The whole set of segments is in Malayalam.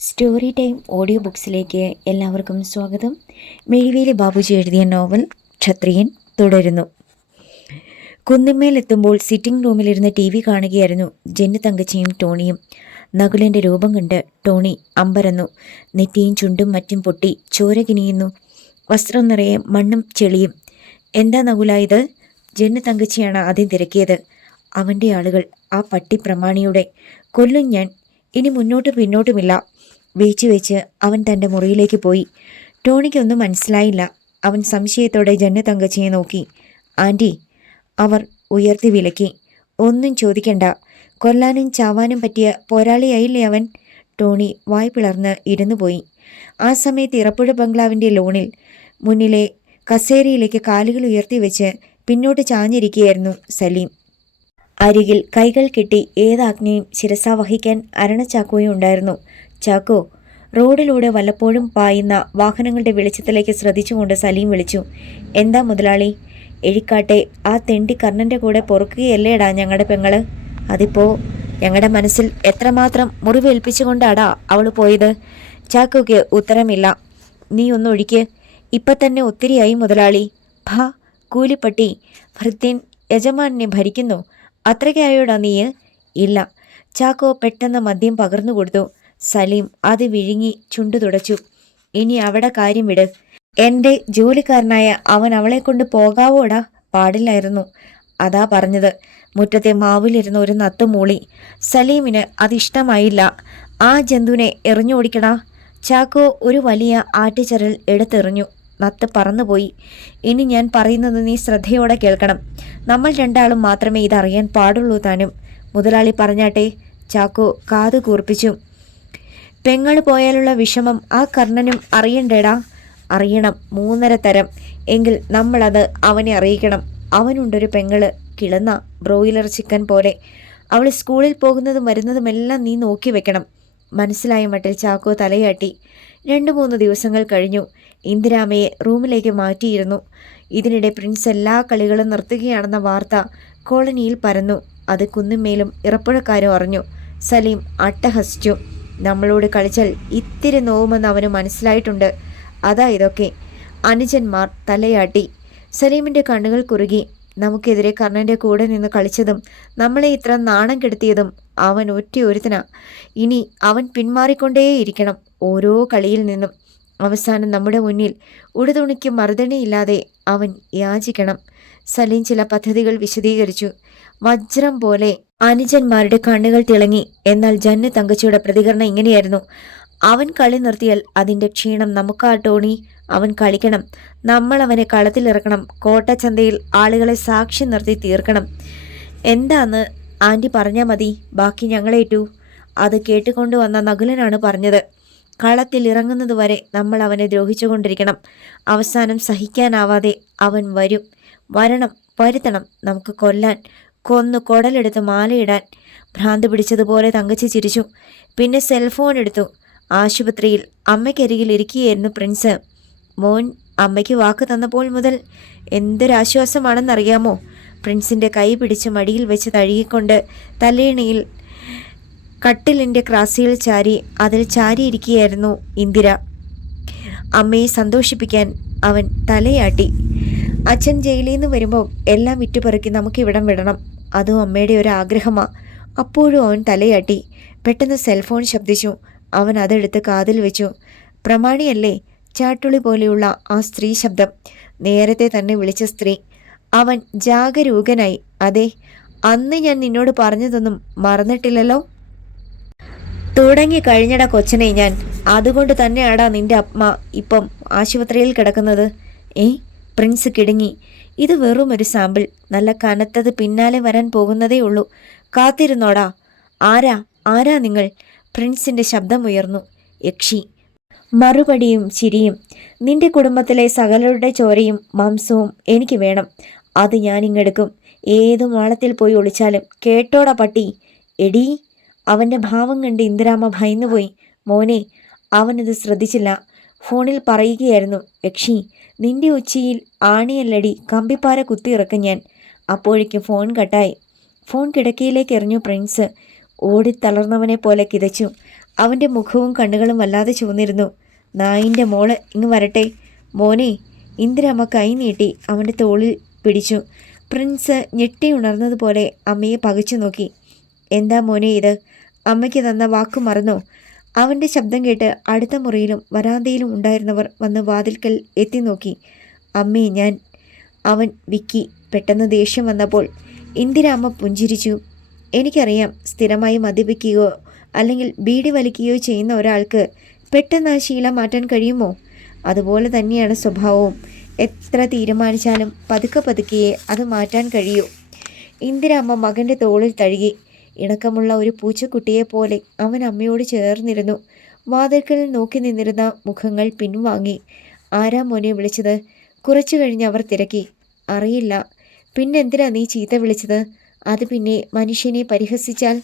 സ്റ്റോറി ടൈം ഓഡിയോ ബുക്സിലേക്ക് എല്ലാവർക്കും സ്വാഗതം. മെഴിവേലി ബാബുജി എഴുതിയ നോവൽ ക്ഷത്രിയൻ തുടരുന്നു. കുന്നിന്മേലെത്തുമ്പോൾ സിറ്റിംഗ് റൂമിലിരുന്ന് TV കാണുകയായിരുന്നു ജെന്നു തങ്കച്ചിയും ടോണിയും. നകുലൻ്റെ രൂപം കണ്ട് ടോണി അമ്പരന്നു. നെറ്റിയും ചുണ്ടും മറ്റും പൊട്ടി ചോര കിനിയുന്നു. വസ്ത്രം നിറയെ മണ്ണും ചെളിയും. എന്താ നകുല ഇത്? ജെന്നു തങ്കച്ചിയാണ് ആദ്യം തിരക്കിയത്. അവൻ്റെ ആളുകൾ, ആ പട്ടി പ്രമാണിയുടെ. കൊല്ലും ഞാൻ. ഇനി മുന്നോട്ടും പിന്നോട്ടുമില്ല. വേച്ച് വെച്ച് അവൻ തൻ്റെ മുറിയിലേക്ക് പോയി. ടോണിക്കൊന്നും മനസ്സിലായില്ല. അവൻ സംശയത്തോടെ ജെന്നു തങ്കച്ചിയെ നോക്കി. ആൻറ്റി, അവർ ഉയർത്തി വിലക്കി. ഒന്നും ചോദിക്കണ്ട. കൊല്ലാനും ചാവാനും പറ്റിയ പോരാളിയായില്ലേ അവൻ? ടോണി വായ് പിളർന്ന് ഇരുന്നു പോയി. ആ സമയത്ത് ഇറപ്പുഴ ബംഗ്ലാവിൻ്റെ ലോണിൽ മുന്നിലെ കസേരയിലേക്ക് കാലുകൾ ഉയർത്തി വെച്ച് പിന്നോട്ട് ചാഞ്ഞിരിക്കുകയായിരുന്നു സലീം. അരികിൽ കൈകൾ കെട്ടി ഏതാഗ്നിയും ശിരസാ വഹിക്കാൻ അരണച്ചാക്കോയും ഉണ്ടായിരുന്നു. ചാക്കോ! റോഡിലൂടെ വല്ലപ്പോഴും പായുന്ന വാഹനങ്ങളുടെ വെളിച്ചത്തിലേക്ക് ശ്രദ്ധിച്ചുകൊണ്ട് സലീം വിളിച്ചു. എന്താ മുതലാളി? എഴിക്കാട്ടെ ആ തെണ്ടി കർണൻ്റെ കൂടെ പൊറുക്കുകയല്ലേടാ ഞങ്ങളുടെ പെങ്ങള്? അതിപ്പോ ഞങ്ങളുടെ മനസ്സിൽ എത്രമാത്രം മുറിവേൽപ്പിച്ചുകൊണ്ടാടാ അവൾ പോയത്? ചാക്കോയ്ക്ക് ഉത്തരമില്ല. നീ ഒന്നൊഴിക്ക്. ഇപ്പം തന്നെ ഒത്തിരിയായി മുതലാളി. ഭാ കൂലിപ്പട്ടി, ഭൃത്യൻ യജമാനെ ഭരിക്കുന്നു. അത്രയ്ക്കായോടാ നീ? ഇല്ല. ചാക്കോ പെട്ടെന്ന് മദ്യം പകർന്നു കൊടുത്തു. സലീം അത് വിഴുങ്ങി ചുണ്ടു തുടച്ചു. ഇനി അവിടെ കാര്യം വിട്. എൻ്റെ ജോലിക്കാരനായ അവൻ അവളെ കൊണ്ട് പോകാവോടാ? പാടില്ലായിരുന്നു. അതാ പറഞ്ഞത്. മുറ്റത്തെ മാവിലിരുന്ന് ഒരു നത്ത് മൂളി. സലീമിന് അതിഷ്ടമായില്ല. ആ ജന്തുവിനെ എറിഞ്ഞോടിക്കടാ. ചാക്കോ ഒരു വലിയ ആട്ടിച്ചരൽ എടുത്തെറിഞ്ഞു. നത്ത് പറന്നുപോയി. ഇനി ഞാൻ പറയുന്നത് നീ ശ്രദ്ധയോടെ കേൾക്കണം. നമ്മൾ രണ്ടാളും മാത്രമേ ഇതറിയാൻ പാടുള്ളൂ താനും. മുതലാളി പറഞ്ഞാട്ടെ. ചാക്കോ കാതു കൂർപ്പിച്ചു. പെങ്ങൾ പോയാലുള്ള വിഷമം ആ കർണനും അറിയണ്ടേടാ. അറിയണം. 3.5 തരം. എങ്കിൽ നമ്മളത് അവനെ അറിയിക്കണം. അവനുണ്ടൊരു പെങ്ങള്, കിളന്ന ബ്രോയിലർ ചിക്കൻ പോലെ. അവൾ സ്കൂളിൽ പോകുന്നതും വരുന്നതുമെല്ലാം നീ നോക്കി വെക്കണം. മനസ്സിലായ മട്ടിൽ ചാക്കോ തലയാട്ടി. 2-3 ദിവസങ്ങൾ കഴിഞ്ഞു. ഇന്ദിരാമയെ റൂമിലേക്ക് മാറ്റിയിരുന്നു. ഇതിനിടെ പ്രിൻസ് എല്ലാ കളികളും നിർത്തുകയാണെന്ന വാർത്ത കോളനിയിൽ പരന്നു. അത് കുന്നുമേലും ഇറപ്പുഴക്കാരും അറിഞ്ഞു. സലീം അട്ടഹസിച്ചു. നമ്മളോട് കളിച്ചാൽ ഇത്തിരി നോവുമെന്ന് അവന് മനസ്സിലായിട്ടുണ്ട്. അതാ ഇതൊക്കെ. അനുജന്മാർ തലയാട്ടി. സലീമിൻ്റെ കണ്ണുകൾ കുറുകി. നമുക്കെതിരെ കർണൻ്റെ കൂടെ നിന്ന് കളിച്ചതും നമ്മളെ ഇത്ര നാണം കെടുത്തിയതും അവൻ ഒറ്റയൊരുത്തനാ. ഇനി അവൻ പിന്മാറിക്കൊണ്ടേയിരിക്കണം ഓരോ കളിയിൽ നിന്നും. അവസാനം നമ്മുടെ മുന്നിൽ ഉടുതുണിക്ക് മറുതണിയില്ലാതെ അവൻ യാചിക്കണം. സലീം ചില പദ്ധതികൾ വിശദീകരിച്ചു. വജ്രം പോലെ അനുജന്മാരുടെ കണ്ണുകൾ തിളങ്ങി. എന്നാൽ ജെന്നു തങ്കച്ചിയുടെ പ്രതികരണം ഇങ്ങനെയായിരുന്നു. അവൻ കളി നിർത്തിയാൽ അതിൻ്റെ ക്ഷീണം നമുക്കാ ടോണി. അവൻ കളിക്കണം. നമ്മൾ അവനെ കളത്തിലിറക്കണം. കോട്ടച്ചന്തയിൽ ആളുകളെ സാക്ഷി നിർത്തി തീർക്കണം. എന്താന്ന് ആൻറ്റി പറഞ്ഞാൽ മതി. ബാക്കി ഞങ്ങളേറ്റു. അത് കേട്ടുകൊണ്ടുവന്ന നകുലനാണ് പറഞ്ഞത്. കളത്തിൽ ഇറങ്ങുന്നതുവരെ നമ്മൾ അവനെ ദ്രോഹിച്ചുകൊണ്ടിരിക്കണം. അവസാനം സഹിക്കാനാവാതെ അവൻ വരും. വരുത്തണം നമുക്ക് കൊല്ലാൻ. കൊന്നു കൊടലെടുത്ത് മാലയിടാൻ. ഭ്രാന്ത് പിടിച്ചതുപോലെ തങ്കച്ചി ചിരിച്ചു. പിന്നെ സെൽഫോൺ എടുത്തു. ആശുപത്രിയിൽ അമ്മയ്ക്കരികിൽ ഇരിക്കുകയായിരുന്നു പ്രിൻസ്. മോൻ അമ്മയ്ക്ക് വാക്ക് തന്നപ്പോൾ മുതൽ എന്തൊരാശ്വാസമാണെന്നറിയാമോ? പ്രിൻസിൻ്റെ കൈ പിടിച്ച് മടിയിൽ വെച്ച് തഴുകിക്കൊണ്ട് തലയിണയിൽ കട്ടിലിൻ്റെ ക്രാസിയിൽ ചാരി അതിൽ ചാരിയിരിക്കുകയായിരുന്നു ഇന്ദിര. അമ്മയെ സന്തോഷിപ്പിക്കാൻ അവൻ തലയാട്ടി. അച്ഛൻ ജയിലിൽ നിന്ന് വരുമ്പോൾ എല്ലാം വിറ്റുപെറുക്കി നമുക്കിവിടം വിടണം. അതും അമ്മയുടെ ഒരു ആഗ്രഹമാണ്. അപ്പോഴും അവൻ തലയാട്ടി. പെട്ടെന്ന് സെൽഫോൺ ശബ്ദിച്ചു. അവൻ അതെടുത്ത് കാതിൽ വെച്ചു. പ്രമാണിയല്ലേ? ചാട്ടുളി പോലെയുള്ള ആ സ്ത്രീ ശബ്ദം. നേരത്തെ തന്നെ വിളിച്ച സ്ത്രീ. അവൻ ജാഗരൂകനായി. അതെ, അന്ന് ഞാൻ നിന്നോട് പറഞ്ഞതൊന്നും മറന്നിട്ടില്ലല്ലോ. തുടങ്ങി കഴിഞ്ഞടാ കൊച്ചനെ ഞാൻ. അതുകൊണ്ട് തന്നെയാടാ നിന്റെ അമ്മ ഇപ്പം ആശുപത്രിയിൽ കിടക്കുന്നത്. പ്രിൻസ് കിടുങ്ങി. ഇത് വെറും ഒരു സാമ്പിൾ. നല്ല കനത്തത് പിന്നാലെ വരാൻ പോകുന്നതേ ഉള്ളൂ. കാത്തിരുന്നോടാ. ആരാ നിങ്ങൾ? പ്രിൻസിൻ്റെ ശബ്ദമുയർന്നു. യക്ഷി. മറുപടിയും ചിരിയും. നിന്റെ കുടുംബത്തിലെ സകലരുടെ ചോരയും മാംസവും എനിക്ക് വേണം. അത് ഞാനിങ്ങെടുക്കും. ഏതു മാളത്തിൽ പോയി ഒളിച്ചാലും. കേട്ടോടാ പട്ടി. എടീ. അവൻ്റെ ഭാവം കണ്ട് ഇന്ദിരാമ്മ ഭയന്നുപോയി. മോനെ. അവനത് ശ്രദ്ധിച്ചില്ല. ഫോണിൽ പറയുകയായിരുന്നു. യക്ഷി, നിന്റെ ഉച്ചിയിൽ ആണിയല്ലടി കമ്പിപ്പാര കുത്തിയിറക്കും ഞാൻ. അപ്പോഴേക്കും ഫോൺ കട്ടായി. ഫോൺ കിടക്കയിലേക്ക് എറിഞ്ഞു പ്രിൻസ്. ഓടിത്തളർന്നവനെ പോലെ കിതച്ചു. അവൻ്റെ മുഖവും കണ്ണുകളും വല്ലാതെ ചുവന്നിരുന്നു. നായിൻ്റെ മോള് ഇങ്ങ് വരട്ടെ. മോനെ. ഇന്ദിരാമ്മ കൈ നീട്ടി അവൻ്റെ തോളിൽ പിടിച്ചു. പ്രിൻസ് ഞെട്ടി ഉണർന്നതുപോലെ അമ്മയെ പകച്ചു നോക്കി. എന്താ മോനെ ഇത്? അമ്മയ്ക്ക് തന്ന വാക്കു മറന്നോ? അവൻ്റെ ശബ്ദം കേട്ട് അടുത്ത മുറിയിലും വരാന്തയിലും ഉണ്ടായിരുന്നവർ വന്ന് വാതിൽക്കൽ എത്തി നോക്കി. അമ്മേ, ഞാൻ. അവൻ വിക്കി. പെട്ടെന്ന് ദേഷ്യം വന്നപ്പോൾ ഇന്ദിരാമ്മ പുഞ്ചിരിച്ചു. എനിക്കറിയാം, സ്ഥിരമായി മദ്യപിക്കുകയോ അല്ലെങ്കിൽ ബീഡി വലിക്കുകയോ ചെയ്യുന്ന ഒരാൾക്ക് പെട്ടെന്ന് ആ ശീലം മാറ്റാൻ കഴിയുമോ? അതുപോലെ തന്നെയാണ് സ്വഭാവവും. എത്ര തീരുമാനിച്ചാലും പതുക്കെ പതുക്കെയേ അത് മാറ്റാൻ കഴിയൂ. ഇന്ദിരാമ്മ മകൻ്റെ തോളിൽ തഴുകി. ഇണക്കമുള്ള ഒരു പൂച്ചക്കുട്ടിയെപ്പോലെ അവൻ അമ്മയോട് ചേർന്നിരുന്നു. വാതിൽക്കലിൽ നോക്കി നിന്നിരുന്ന മുഖങ്ങൾ പിൻവാങ്ങി. ആരാ മോനെ വിളിച്ചത്? കുറച്ചു കഴിഞ്ഞ് അവർ തിരക്കി. അറിയില്ല. പിന്നെന്തിനാ നീ ചീത്ത വിളിച്ചത്? അത് പിന്നെ മനുഷ്യനെ പരിഹസിച്ചാൽ?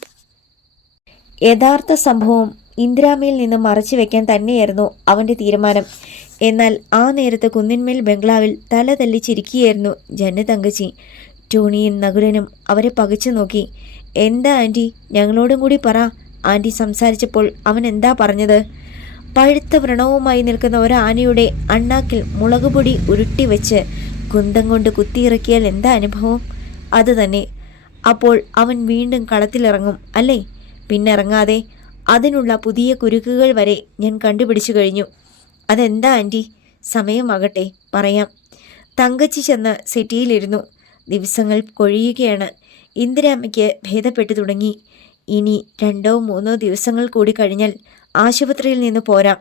യഥാർത്ഥ സംഭവം ഇന്ദിരാമയിൽ നിന്ന് മറച്ചു വെക്കാൻ തന്നെയായിരുന്നു അവൻ്റെ തീരുമാനം. എന്നാൽ ആ നേരത്ത് കുന്നിന്മേൽ ബംഗ്ലാവിൽ തല തല്ലിച്ചിരിക്കുകയായിരുന്നു ജന്നു തങ്കച്ചി. ടോണിയും നകുലനും അവരെ പകച്ചു നോക്കി. എന്താ ആൻറ്റി, ഞങ്ങളോടും കൂടി പറ. ആൻറ്റി സംസാരിച്ചപ്പോൾ അവൻ എന്താ പറഞ്ഞത്? പഴുത്ത വ്രണവുമായി നിൽക്കുന്ന ഒരാനയുടെ അണ്ണാക്കിൽ മുളകുപൊടി ഉരുട്ടി വെച്ച് കുന്തം കൊണ്ട് കുത്തിയിറക്കിയാൽ എന്താ അനുഭവം? അത് തന്നെ. അപ്പോൾ അവൻ വീണ്ടും കളത്തിലിറങ്ങും അല്ലേ? പിന്നിറങ്ങാതെ. അതിനുള്ള പുതിയ കുരുക്കുകൾ വരെ ഞാൻ കണ്ടുപിടിച്ചു കഴിഞ്ഞു. അതെന്താ ആൻറ്റി? സമയമാകട്ടെ, പറയാം. തങ്കച്ചി ചെന്ന് സെറ്റിയിലിരുന്നു. ദിവസങ്ങൾ കൊഴിയുകയാണ്. ഇന്ദിരാമ്മയ്ക്ക് ഭേദപ്പെട്ടു തുടങ്ങി. ഇനി 2-3 ദിവസങ്ങൾ കൂടി കഴിഞ്ഞാൽ ആശുപത്രിയിൽ നിന്ന് പോരാം.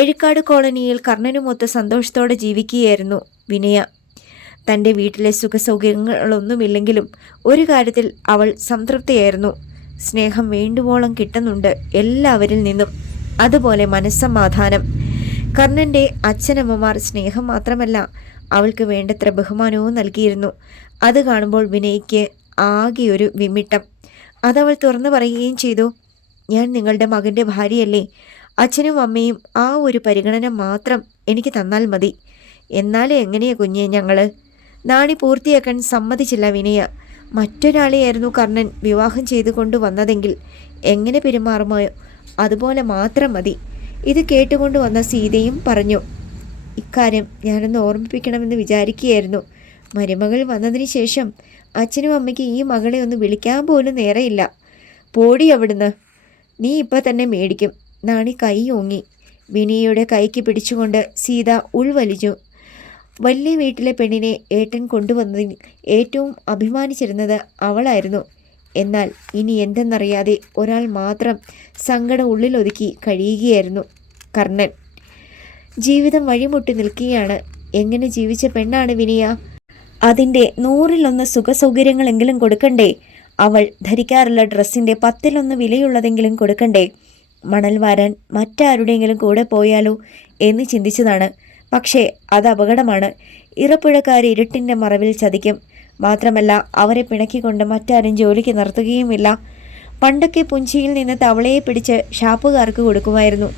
എഴിക്കാട് കോളനിയിൽ കർണനുമൊത്ത് സന്തോഷത്തോടെ ജീവിക്കുകയായിരുന്നു വിനയ. തൻ്റെ വീട്ടിലെ സുഖസൗകര്യങ്ങളൊന്നുമില്ലെങ്കിലും ഒരു കാര്യത്തിൽ അവൾ സംതൃപ്തിയായിരുന്നു. സ്നേഹം വേണ്ടുവോളം കിട്ടുന്നുണ്ട് എല്ലാവരിൽ നിന്നും. അതുപോലെ മനസ്സമാധാനം. കർണൻ്റെ അച്ഛനമ്മമാർ സ്നേഹം മാത്രമല്ല, അവൾക്ക് വേണ്ടത്ര ബഹുമാനവും നൽകിയിരുന്നു. അത് കാണുമ്പോൾ വിനയ്ക്ക് ആകെ ഒരു വിമിട്ടം. അതവൾ തുറന്നു പറയുകയും ചെയ്തു. ഞാൻ നിങ്ങളുടെ മകൻ്റെ ഭാര്യയല്ലേ? അച്ഛനും അമ്മയും ആ ഒരു പരിഗണന മാത്രം എനിക്ക് തന്നാൽ മതി. എന്നാലും എങ്ങനെയാ കുഞ്ഞെ ഞങ്ങൾ? നാണി പൂർത്തിയാക്കാൻ സമ്മതിച്ചില്ല വിനയ. മറ്റൊരാളെയായിരുന്നു കർണൻ വിവാഹം ചെയ്തു കൊണ്ടുവന്നതെങ്കിൽ എങ്ങനെ പെരുമാറുമോ അതുപോലെ മാത്രം മതി. ഇത് കേട്ടുകൊണ്ട് വന്ന സീതയും പറഞ്ഞു. ഇക്കാര്യം ഞാനൊന്ന് ഓർമ്മിപ്പിക്കണമെന്ന് വിചാരിക്കുകയായിരുന്നു. മരുമകൾ വന്നതിന് ശേഷം അച്ഛനും അമ്മയ്ക്ക് ഈ മകളെ ഒന്ന് വിളിക്കാൻ പോലും നേരെയില്ല. പോടി അവിടുന്ന്. നീ ഇപ്പം തന്നെ മേടിക്കും. നാണി കൈ ഓങ്ങി. വിനയയുടെ കൈക്ക് പിടിച്ചുകൊണ്ട് സീത ഉൾവലിച്ചു. വലിയ വീട്ടിലെ പെണ്ണിനെ ഏട്ടൻ കൊണ്ടുവന്നതിൽ ഏറ്റവും അഭിമാനിച്ചിരുന്നത് അവളായിരുന്നു. എന്നാൽ ഇനി എന്തെന്നറിയാതെ ഒരാൾ മാത്രം സങ്കടം ഉള്ളിലൊതുക്കി കഴിയുകയായിരുന്നു കർണൻ. ജീവിതം വഴിമുട്ടി നിൽക്കുകയാണ്. എങ്ങനെ ജീവിച്ച പെണ്ണാണ് വിനയ? അതിൻ്റെ 100-1 സുഖസൗകര്യങ്ങളെങ്കിലും കൊടുക്കണ്ടേ? അവൾ ധരിക്കാറുള്ള ഡ്രസ്സിൻ്റെ 10-1 വിലയുള്ളതെങ്കിലും കൊടുക്കണ്ടേ? മണൽ വാരാൻ മറ്റാരുടെയെങ്കിലും കൂടെ പോയാലോ എന്ന് ചിന്തിച്ചതാണ്. പക്ഷേ അത് അപകടമാണ്. ഇറപ്പുഴക്കാർ ഇരുട്ടിൻ്റെ മറവിൽ ചതിക്കും. മാത്രമല്ല അവരെ പിണക്കിക്കൊണ്ട് മറ്റാരും ജോലിക്ക് നിർത്തുകയുമില്ല. പണ്ടൊക്കെ പുഞ്ചിയിൽ നിന്ന് തവളയെ പിടിച്ച് ഷാപ്പുകാർക്ക് കൊടുക്കുമായിരുന്നു.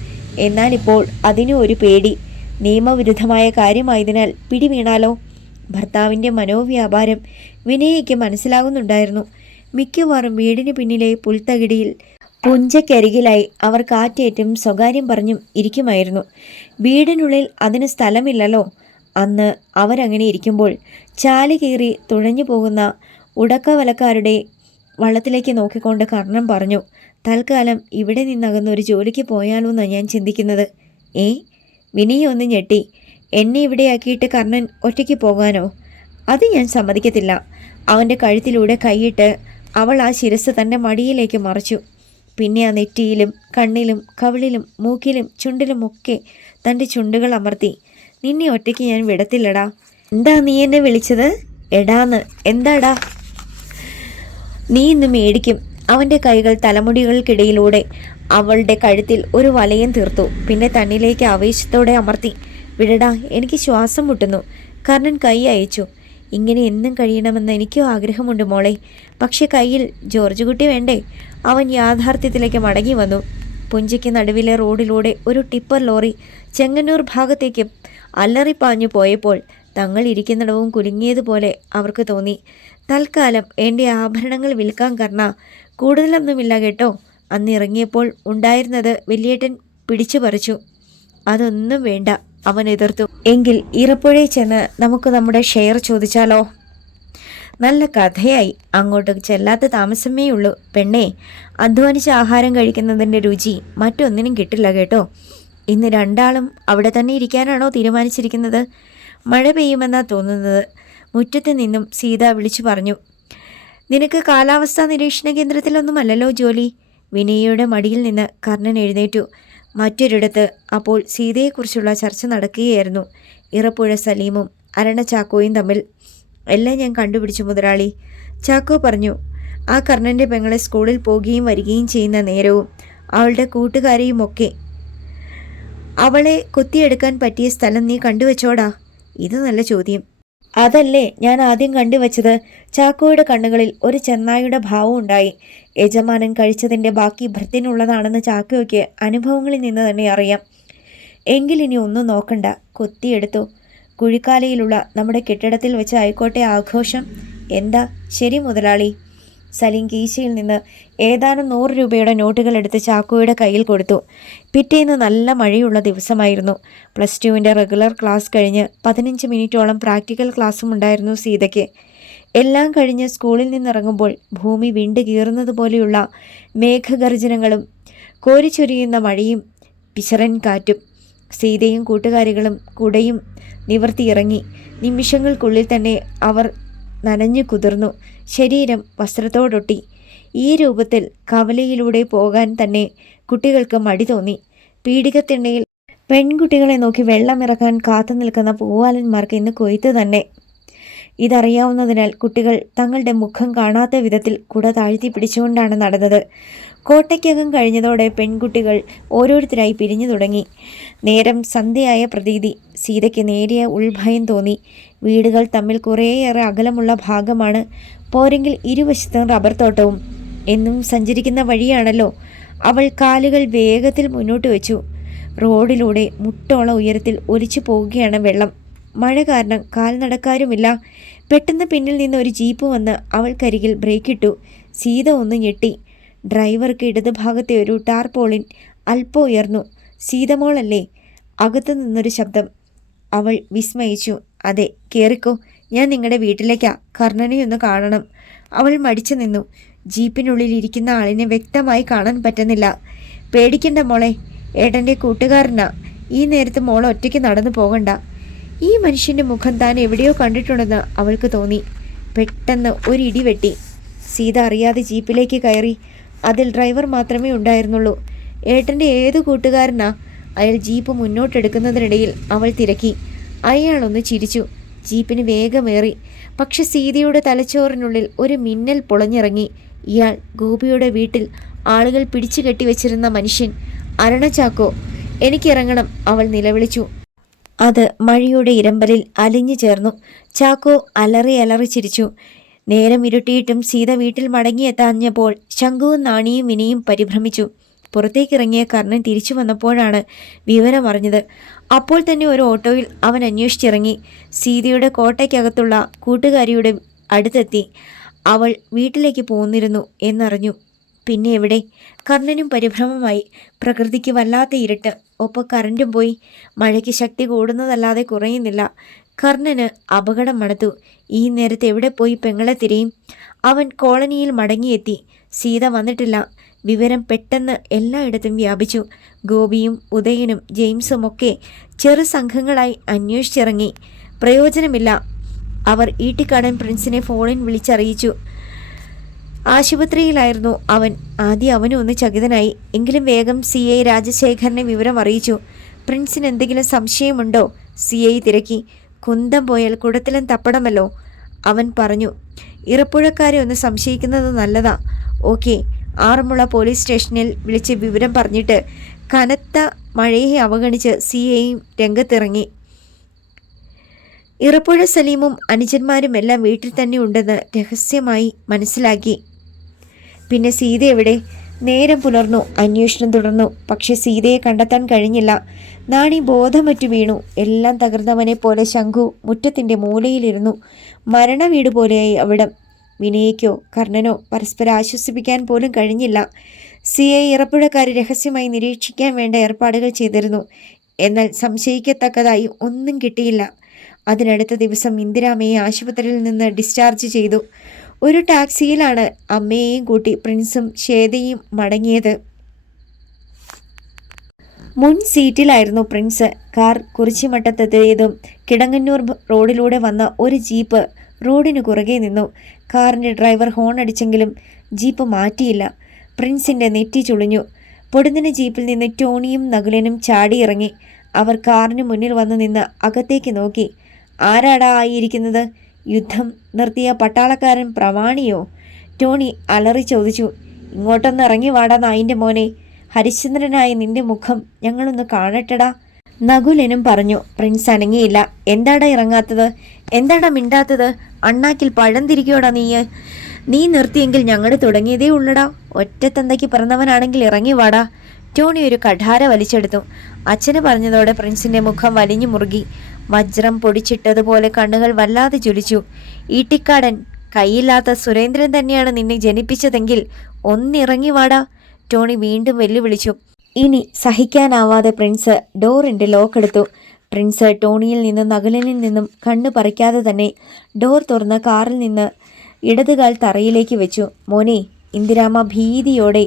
എന്നാൽ ഇപ്പോൾ അതിനും ഒരു പേടി. നിയമവിരുദ്ധമായ കാര്യമായതിനാൽ പിടിവീണാലോ? ഭർത്താവിൻ്റെ മനോവ്യാപാരം വിനയയ്ക്ക് മനസ്സിലാകുന്നുണ്ടായിരുന്നു. മിക്കവാറും വീടിന് പിന്നിലെ പുൽത്തകിടിയിൽ പുഞ്ചക്കരികിലായി അവർ കാറ്റേറ്റും സ്വകാര്യം പറഞ്ഞും ഇരിക്കുമായിരുന്നു. വീടിനുള്ളിൽ അതിന് സ്ഥലമില്ലല്ലോ. അന്ന് അവരങ്ങനെ ഇരിക്കുമ്പോൾ ചാലി കീറി തുഴഞ്ഞു പോകുന്ന ഉടക്കവലക്കാരുടെ വള്ളത്തിലേക്ക് നോക്കിക്കൊണ്ട് കർണൻ പറഞ്ഞു. തൽക്കാലം ഇവിടെ നിന്നകന്നൊരു ജോലിക്ക് പോയാലോ എന്നാണ് ഞാൻ ചിന്തിക്കുന്നത്. വിനയ ഒന്ന് ഞെട്ടി. എന്നെ ഇവിടെയാക്കിയിട്ട് കർണൻ ഒറ്റയ്ക്ക് പോകാനോ? അത് ഞാൻ സമ്മതിക്കത്തില്ല. അവൻ്റെ കഴുത്തിലൂടെ കൈയിട്ട് അവൾ ആ ശിരസ് തൻ്റെ മടിയിലേക്ക് മറച്ചു. പിന്നെ ആ നെറ്റിയിലും കണ്ണിലും കവിളിലും മൂക്കിലും ചുണ്ടിലുമൊക്കെ തൻ്റെ ചുണ്ടുകൾ അമർത്തി. നിന്നെ ഒറ്റയ്ക്ക് ഞാൻ വിടത്തില്ലടാ. എന്താ നീ എന്നെ വിളിച്ചത്? എടാന്ന്. എന്താടാ? നീ ഇന്ന് മേടിക്കും. അവൻ്റെ കൈകൾ തലമുടികൾക്കിടയിലൂടെ അവളുടെ കഴുത്തിൽ ഒരു വലയം തീർത്തു. പിന്നെ തന്നിലേക്ക് ആവേശത്തോടെ അമർത്തി. വിടടാ, എനിക്ക് ശ്വാസം മുട്ടുന്നു. കർണൻ കൈ അയച്ചു. ഇങ്ങനെ എന്നും കഴിയണമെന്ന് എനിക്കും ആഗ്രഹമുണ്ട് മോളെ. പക്ഷെ കയ്യിൽ ജോർജ് കുട്ടി വേണ്ടേ? അവൻ യാഥാർത്ഥ്യത്തിലേക്ക് മടങ്ങി വന്നു. പുഞ്ചയ്ക്ക് നടുവിലെ റോഡിലൂടെ ഒരു ടിപ്പർ ലോറി ചെങ്ങന്നൂർ ഭാഗത്തേക്ക് അല്ലറിപ്പാഞ്ഞു പോയപ്പോൾ തങ്ങൾ ഇരിക്കുന്നിടവും കുലുങ്ങിയതുപോലെ അവർക്ക് തോന്നി. തൽക്കാലം എൻ്റെ ആഭരണങ്ങൾ വിൽക്കാൻ കർണ. കൂടുതലൊന്നുമില്ല കേട്ടോ. അന്ന് ഇറങ്ങിയപ്പോൾ ഉണ്ടായിരുന്നത് വലിയേട്ടൻ പിടിച്ചു പറിച്ചു. അതൊന്നും വേണ്ട, അവൻ എതിർത്തു. എങ്കിൽ ഇറപ്പുഴയിൽ ചെന്ന് നമുക്ക് നമ്മുടെ ഷെയർ ചോദിച്ചാലോ? നല്ല കഥയായി. അങ്ങോട്ട് ചെല്ലാത്ത താമസമേ ഉള്ളൂ. പെണ്ണേ, അധ്വാനിച്ച് ആഹാരം കഴിക്കുന്നതിൻ്റെ രുചി മറ്റൊന്നിനും കിട്ടില്ല കേട്ടോ. ഇന്ന് രണ്ടാളും അവിടെ തന്നെ ഇരിക്കാനാണോ തീരുമാനിച്ചിരിക്കുന്നത്? മഴ പെയ്യുമെന്നാ തോന്നുന്നത്. മുറ്റത്ത് നിന്നും സീത വിളിച്ചു പറഞ്ഞു. നിനക്ക് കാലാവസ്ഥാ നിരീക്ഷണ കേന്ദ്രത്തിലൊന്നുമല്ലല്ലോ ജോലി? വിനയയുടെ മടിയിൽ നിന്ന് കർണൻ എഴുന്നേറ്റു. മറ്റൊരിടത്ത് അപ്പോൾ സീതയെക്കുറിച്ചുള്ള ചർച്ച നടക്കുകയായിരുന്നു. ഇറപ്പുഴ സലീമും അരണ ചാക്കോയും തമ്മിൽ. എല്ലാം ഞാൻ കണ്ടുപിടിച്ചു മുതലാളി, ചാക്കോ പറഞ്ഞു. ആ കർണൻ്റെ പെങ്ങളെ സ്കൂളിൽ പോവുകയും വരികയും ചെയ്യുന്ന നേരവും അവളുടെ കൂട്ടുകാരെയുമൊക്കെ അവളെ കൊത്തിയെടുക്കാൻ പറ്റിയ സ്ഥലം നീ കണ്ടുവച്ചോടാ? ഇത് നല്ല ചോദ്യം. അതല്ലേ ഞാൻ ആദ്യം കണ്ടുവച്ചത്. ചാക്കോയുടെ കണ്ണുകളിൽ ഒരു ചെന്നായുടെ ഭാവം ഉണ്ടായി. യജമാനൻ കഴിച്ചതിൻ്റെ ബാക്കി ഭൃത്തിനുള്ളതാണെന്ന് ചാക്കോയ്ക്ക് അനുഭവങ്ങളിൽ നിന്ന് തന്നെ അറിയാം. എങ്കിലിനി ഒന്നും നോക്കണ്ട, കൊത്തിയെടുത്തു. കുഴിക്കാലയിലുള്ള നമ്മുടെ കെട്ടിടത്തിൽ വെച്ച് ആയിക്കോട്ടെ ആഘോഷം. എന്താ? ശരി മുതലാളി. സലീം കീശയിൽ നിന്ന് ഏതാനും 100 രൂപയുടെ നോട്ടുകൾ എടുത്ത് ചാക്കോയുടെ കയ്യിൽ കൊടുത്തു. പിറ്റേന്ന് നല്ല മഴയുള്ള ദിവസമായിരുന്നു. +2 റെഗുലർ ക്ലാസ് കഴിഞ്ഞ് 15 മിനിറ്റോളം പ്രാക്ടിക്കൽ ക്ലാസ്സും ഉണ്ടായിരുന്നു സീതയ്ക്ക്. എല്ലാം കഴിഞ്ഞ് സ്കൂളിൽ നിന്നിറങ്ങുമ്പോൾ ഭൂമി വിണ്ട് കീറുന്നത് പോലെയുള്ള മേഘഗർജനങ്ങളും കോരിച്ചൊരിയുന്ന മഴയും പിശറൻ കാറ്റും. സീതയും കൂട്ടുകാരികളും കുടയും നിവർത്തിയിറങ്ങി. നിമിഷങ്ങൾക്കുള്ളിൽ തന്നെ അവർ നനഞ്ഞു കുതിർന്നു. ശരീരം വസ്ത്രത്തോടൊട്ടി. ഈ രൂപത്തിൽ കവലയിലൂടെ പോകാൻ തന്നെ കുട്ടികൾക്ക് മടി തോന്നി. പീഡികത്തിണ്ണയിൽ പെൺകുട്ടികളെ നോക്കി വെള്ളമിറക്കാൻ കാത്തു നിൽക്കുന്ന പൂവാലന്മാർക്ക് ഇന്ന് കൊയ്ത്ത് തന്നെ. ഇതറിയാവുന്നതിനാൽ കുട്ടികൾ തങ്ങളുടെ മുഖം കാണാത്ത വിധത്തിൽ കുട താഴ്ത്തി പിടിച്ചുകൊണ്ടാണ് നടന്നത്. കോട്ടയ്ക്കകം കഴിഞ്ഞതോടെ പെൺകുട്ടികൾ ഓരോരുത്തരായി പിരിഞ്ഞു തുടങ്ങി. നേരം സന്ധ്യയായ പ്രതീതി. സീതയ്ക്ക് നേരിയ ഉൾഭയം തോന്നി. വീടുകൾ തമ്മിൽ കുറേയേറെ അകലമുള്ള ഭാഗമാണ്. പോരെങ്കിൽ ഇരുവശത്തും റബ്ബർ തോട്ടവും. എന്നും സഞ്ചരിക്കുന്ന വഴിയാണല്ലോ. അവൾ കാലുകൾ വേഗത്തിൽ മുന്നോട്ട് വെച്ചു. റോഡിലൂടെ മുട്ടോളം ഉയരത്തിൽ ഒലിച്ചു പോവുകയാണ് വെള്ളം. മഴ കാരണം കാൽനടക്കാരുമില്ല. പെട്ടെന്ന് പിന്നിൽ നിന്ന് ഒരു ജീപ്പ് വന്ന് അവൾക്കരികിൽ ബ്രേക്കിട്ടു. സീത ഒന്ന് ഞെട്ടി. ഡ്രൈവർക്ക് ഇടതുഭാഗത്തെ ഒരു ടാർപോളിൻ അല്പം ഉയർന്നു. സീതമോളല്ലേ? അകത്തു നിന്നൊരു ശബ്ദം. അവൾ വിസ്മയിച്ചു. അതെ, കേറിക്കോ, ഞാൻ നിങ്ങളുടെ വീട്ടിലേക്കാ. കർണനെ ഒന്ന് കാണണം. അവൾ മടിച്ചു നിന്നു. ജീപ്പിനുള്ളിൽ ഇരിക്കുന്ന ആളിനെ വ്യക്തമായി കാണാൻ പറ്റുന്നില്ല. പേടിക്കണ്ട മോളെ, ഏട്ടൻ്റെ കൂട്ടുകാരനാ. ഈ നേരത്ത് മോൾ ഒറ്റയ്ക്ക് നടന്നു പോകണ്ട. ഈ മനുഷ്യൻ്റെ മുഖം താൻ എവിടെയോ കണ്ടിട്ടുണ്ടെന്ന് അവൾക്ക് തോന്നി. പെട്ടെന്ന് ഒരു ഇടി വെട്ടി. സീത അറിയാതെ ജീപ്പിലേക്ക് കയറി. അതിൽ ഡ്രൈവർ മാത്രമേ ഉണ്ടായിരുന്നുള്ളൂ. ഏട്ടൻ്റെ ഏത് കൂട്ടുകാരനാ? അയാൾ ജീപ്പ് മുന്നോട്ടെടുക്കുന്നതിനിടയിൽ അവൾ തിരക്കി. അയാളൊന്ന് ചിരിച്ചു. ജീപ്പിന് വേഗമേറി. പക്ഷെ സീതയുടെ തലച്ചോറിനുള്ളിൽ ഒരു മിന്നൽ പൊളഞ്ഞിറങ്ങി. ഇയാൾ ഗോപിയുടെ വീട്ടിൽ ആളുകൾ പിടിച്ചു കെട്ടിവെച്ചിരുന്ന മനുഷ്യൻ. അരണ ചാക്കോ, എനിക്കിറങ്ങണം, അവൾ നിലവിളിച്ചു. അത് മഴയുടെ ഇരമ്പലിൽ അലിഞ്ഞു ചേർന്നു. ചാക്കോ അലറി അലറി ചിരിച്ചു. നേരം ഇരുട്ടിയിട്ടും സീത വീട്ടിൽ മടങ്ങിയെത്താഞ്ഞപ്പോൾ ശംഖുവും നാണിയും വിനയും പരിഭ്രമിച്ചു. പുറത്തേക്കിറങ്ങിയ കർണൻ തിരിച്ചു വന്നപ്പോഴാണ് വിവരമറിഞ്ഞത്. അപ്പോൾ തന്നെ ഒരു ഓട്ടോയിൽ അവൻ അന്വേഷിച്ചിറങ്ങി. സീതയുടെ കോട്ടയ്ക്കകത്തുള്ള കൂട്ടുകാരിയുടെ അടുത്തെത്തി. അവൾ വീട്ടിലേക്ക് പോന്നിരുന്നു എന്നറിഞ്ഞു. പിന്നെ എവിടെ? കർണനും പരിഭ്രമമായി. പ്രകൃതിക്ക് വല്ലാത്ത ഇരുട്ട്, ഒപ്പം കറണ്ടും പോയി. മഴയ്ക്ക് ശക്തി കൂടുന്നതല്ലാതെ കുറയുന്നില്ല. കർണന് അപകടം മണത്തു. ഈ നേരത്ത് എവിടെ പോയി പെങ്ങളെ തിരയും? അവൻ കോളനിയിൽ മടങ്ങിയെത്തി. സീത വന്നിട്ടില്ല. വിവരം പെട്ടെന്ന് എല്ലായിടത്തും വ്യാപിച്ചു. ഗോപിയും ഉദയനും ജെയിംസും ഒക്കെ ചെറു സംഘങ്ങളായി അന്വേഷിച്ചിറങ്ങി. പ്രയോജനമില്ല. അവർ ഈട്ടിക്കാടൻ പ്രിൻസിനെ ഫോണിൽ വിളിച്ചറിയിച്ചു. ആശുപത്രിയിലായിരുന്നു അവൻ. ആദ്യം അവനും ഒന്ന് ചകിതനായി. എങ്കിലും വേഗം CI രാജശേഖരനെ വിവരം അറിയിച്ചു. പ്രിൻസിന് എന്തെങ്കിലും സംശയമുണ്ടോ? CI തിരക്കി. കുന്തം പോയാൽ കുടത്തിലും തപ്പടമല്ലോ, അവൻ പറഞ്ഞു. ഇറപ്പുഴക്കാരെ ഒന്ന് സംശയിക്കുന്നത് നല്ലതാ. ഓക്കെ. ആറന്മുള പോലീസ് സ്റ്റേഷനിൽ വിളിച്ച് വിവരം പറഞ്ഞിട്ട് കനത്ത മഴയെ അവഗണിച്ച് CIയും രംഗത്തിറങ്ങി. ഇറപ്പുഴ സലീമും അനുജന്മാരുമെല്ലാം വീട്ടിൽ തന്നെ ഉണ്ടെന്ന് രഹസ്യമായി മനസ്സിലാക്കി. പിന്നെ സീത എവിടെ? നേരം പുലർന്നു. അന്വേഷണം തുടർന്നു. പക്ഷെ സീതയെ കണ്ടെത്താൻ കഴിഞ്ഞില്ല. നാണി ബോധമറ്റു വീണു. എല്ലാം തകർന്നവനെ പോലെ ശംഖു മുറ്റത്തിൻ്റെ മൂലയിലിരുന്നു. മരണവീട് പോലെയായി അവിടം. വിനയ്ക്കോ കർണനോ പരസ്പരം ആശ്വസിപ്പിക്കാൻ പോലും കഴിഞ്ഞില്ല. CI ഇറപ്പുഴക്കാരെ രഹസ്യമായി നിരീക്ഷിക്കാൻ വേണ്ട ഏർപ്പാടുകൾ ചെയ്തിരുന്നു. എന്നാൽ സംശയിക്കത്തക്കതായി ഒന്നും കിട്ടിയില്ല. അതിനടുത്ത ദിവസം ഇന്ദിരാമ്മയെ ആശുപത്രിയിൽ നിന്ന് ഡിസ്ചാർജ് ചെയ്തു. ഒരു ടാക്സിയിലാണ് അമ്മയെയും കൂട്ടി പ്രിൻസും ശ്വേതയും മടങ്ങിയത്. മുൻ സീറ്റിലായിരുന്നു പ്രിൻസ്. കാർ കുറിച്ചിമട്ടത്തെത്തിയതും കിടങ്ങന്നൂർ റോഡിലൂടെ വന്ന ഒരു ജീപ്പ് റോഡിന് കുറുകെ നിന്നു. കാറിൻ്റെ ഡ്രൈവർ ഹോൺ അടിച്ചെങ്കിലും ജീപ്പ് മാറ്റിയില്ല. പ്രിൻസിൻ്റെ നെറ്റി ചുളിഞ്ഞു. പൊടുന്നിന് ജീപ്പിൽ നിന്ന് ടോണിയും നകുലനും ചാടിയിറങ്ങി. അവർ കാറിന് മുന്നിൽ വന്നു നിന്ന് അകത്തേക്ക് നോക്കി. ആരാടാ ആയിരിക്കുന്നത്? യുദ്ധം നിർത്തിയ പട്ടാളക്കാരൻ പ്രമാണിയോ? ടോണി അലറി ചോദിച്ചു. ഇങ്ങോട്ടൊന്ന് ഇറങ്ങി വാടാ നായിൻ്റെ മോനെ. ഹരിശ്ചന്ദ്രനായ നിന്റെ മുഖം ഞങ്ങളൊന്ന് കാണട്ടടാ. നകുലനും പറഞ്ഞു. പ്രിൻസ് അനങ്ങിയില്ല. എന്താടാ ഇറങ്ങാത്തത്? എന്താടാ മിണ്ടാത്തത്? അണ്ണാക്കിൽ പഴം തിരിക്കോടാ നീ നിർത്തിയെങ്കിൽ ഞങ്ങൾ തുടങ്ങിയതേ ഉള്ളടാ. ഒറ്റത്തന്തയ്ക്ക് പിറന്നവനാണെങ്കിൽ ഇറങ്ങി വാടാ. ടോണി ഒരു കഠാര വലിച്ചെടുത്തു. അച്ഛന് പറഞ്ഞതോടെ പ്രിൻസിന്റെ മുഖം വലിഞ്ഞു മുറുകി. വജ്രം പൊടിച്ചിട്ടതുപോലെ കണ്ണുകൾ വല്ലാതെ ജ്വലിച്ചു. ഈട്ടിക്കാടൻ കൈയില്ലാത്ത സുരേന്ദ്രൻ തന്നെയാണ് നിന്നെ ജനിപ്പിച്ചതെങ്കിൽ ഒന്നിറങ്ങി വാടാ. ടോണി വീണ്ടും വെല്ലുവിളിച്ചു. ഇനി സഹിക്കാനാവാതെ പ്രിൻസ് ഡോറിൻ്റെ ലോക്കെടുത്തു. പ്രിൻസ് ടോണിയിൽ നിന്നും നകുലനിൽ നിന്നും കണ്ണു പറിക്കാതെ തന്നെ ഡോർ തുറന്ന് കാറിൽ നിന്ന് ഇടതുകാൽ തറയിലേക്ക് വെച്ചു. മോനെ. ഇന്ദിരാമ്മ ഭീതിയോടെ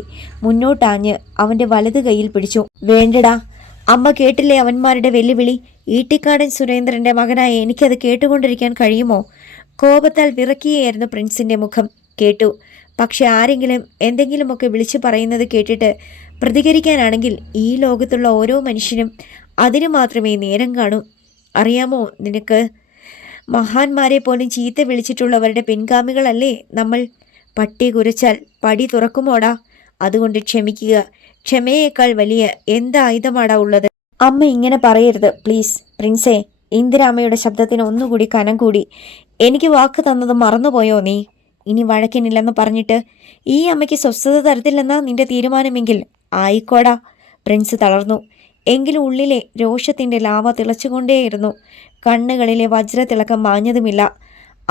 മുന്നോട്ടാഞ്ഞ് അവൻ്റെ വലതു കൈയിൽ പിടിച്ചു. വേണ്ടടാ. അമ്മ കേട്ടില്ലേ അവന്മാരുടെ വെല്ലുവിളി? ഈട്ടിക്കാടൻ സുരേന്ദ്രൻ്റെ മകനായ എനിക്കത് കേട്ടുകൊണ്ടിരിക്കാൻ കഴിയുമോ? കോപത്താൽ വിറക്കിയായിരുന്നു പ്രിൻസിൻ്റെ മുഖം. കേട്ടു. പക്ഷെ ആരെങ്കിലും എന്തെങ്കിലുമൊക്കെ വിളിച്ചു പറയുന്നത് കേട്ടിട്ട് പ്രതികരിക്കാനാണെങ്കിൽ ഈ ലോകത്തുള്ള ഓരോ മനുഷ്യനും അതിനു മാത്രമേ നേരം കാണൂ. അറിയാമോ നിനക്ക്? മഹാന്മാരെ പോലും ചീത്ത വിളിച്ചിട്ടുള്ളവരുടെ പിൻഗാമികളല്ലേ നമ്മൾ. പട്ടി കുരച്ചാൽ പടി തുറക്കുമോടാ? അതുകൊണ്ട് ക്ഷമിക്കുക. ക്ഷമയേക്കാൾ വലിയ എന്തായുധമാടാ ഉള്ളത്? അമ്മ ഇങ്ങനെ പറയരുത് പ്ലീസ്. പ്രിൻസേ. ഇന്ദിരാമ്മയുടെ ശബ്ദത്തിന് ഒന്നുകൂടി കനം കൂടി. എനിക്ക് വാക്ക് തന്നത് മറന്നുപോയോ നീ? ഇനി വഴക്കിനില്ലെന്ന് പറഞ്ഞിട്ട് ഈ അമ്മയ്ക്ക് സ്വസ്ഥത തരത്തില്ലെന്നാ നിന്റെ തീരുമാനമെങ്കിൽ ആയിക്കോടാ. പ്രിൻസ് തളർന്നു. എങ്കിലും ഉള്ളിലെ രോഷത്തിൻ്റെ ലാവ തിളച്ചുകൊണ്ടേയിരുന്നു. കണ്ണുകളിലെ വജ്രത്തിളക്കം മാഞ്ഞതുമില്ല.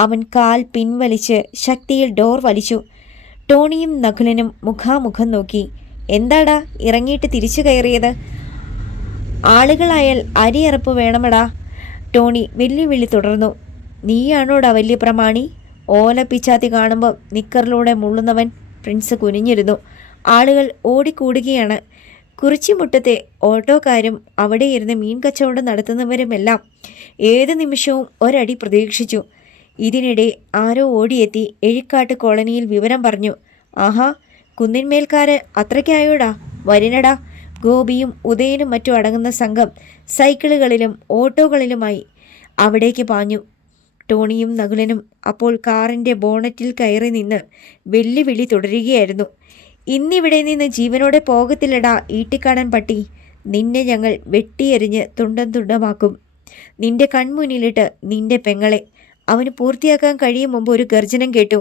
അവൻ കാൽ പിൻവലിച്ച് ശക്തിയിൽ ഡോർ വലിച്ചു. ടോണിയും നകുലനും മുഖാമുഖം നോക്കി. എന്താടാ ഇറങ്ങിയിട്ട് തിരിച്ചു കയറിയത്? ആളുകളായാൽ അരിയറപ്പ് വേണമടാ. ടോണി വെല്ലുവിളി തുടർന്നു. നീയാണോടാ വലിയ പ്രമാണി? ഓലപ്പിച്ചാത്തി കാണുമ്പോൾ നിക്കറിലൂടെ മുള്ളുന്നവൻ. പ്രിൻസ് കുനിഞ്ഞിരുന്നു. ആളുകൾ ഓടിക്കൂടുകയാണ്. കുറിച്ചിമുട്ടത്തെ ഓട്ടോക്കാരും അവിടെ ഇരുന്ന് മീൻ കച്ചവടം നടത്തുന്നവരുമെല്ലാം ഏത് നിമിഷവും ഒരടി പ്രതീക്ഷിച്ചു. ഇതിനിടെ ആരോ ഓടിയെത്തി എഴിക്കാട്ട് കോളനിയിൽ വിവരം പറഞ്ഞു. ആഹാ, കുന്നിന്മേൽക്കാര് അത്രയ്ക്കായോടാ? വരിനടാ. ഗോപിയും ഉദയനും മറ്റും അടങ്ങുന്ന സംഘം സൈക്കിളുകളിലും ഓട്ടോകളിലുമായി അവിടേക്ക് പാഞ്ഞു. ടോണിയും നകുലനും അപ്പോൾ കാറിൻ്റെ ബോണറ്റിൽ കയറി നിന്ന് വെല്ലുവിളി തുടരുകയായിരുന്നു. ഇന്നിവിടെ നിന്ന് ജീവനോടെ പോകത്തില്ലടാ ഈട്ടിക്കാടൻ പട്ടി. നിന്നെ ഞങ്ങൾ വെട്ടിയെറിഞ്ഞ് തുണ്ടം തുണ്ടമാക്കും. നിന്റെ കൺമുന്നിലിട്ട് നിന്റെ പെങ്ങളെ. അവന് പൂർത്തിയാക്കാൻ കഴിയും മുമ്പ് ഒരു ഗർജനം കേട്ടു.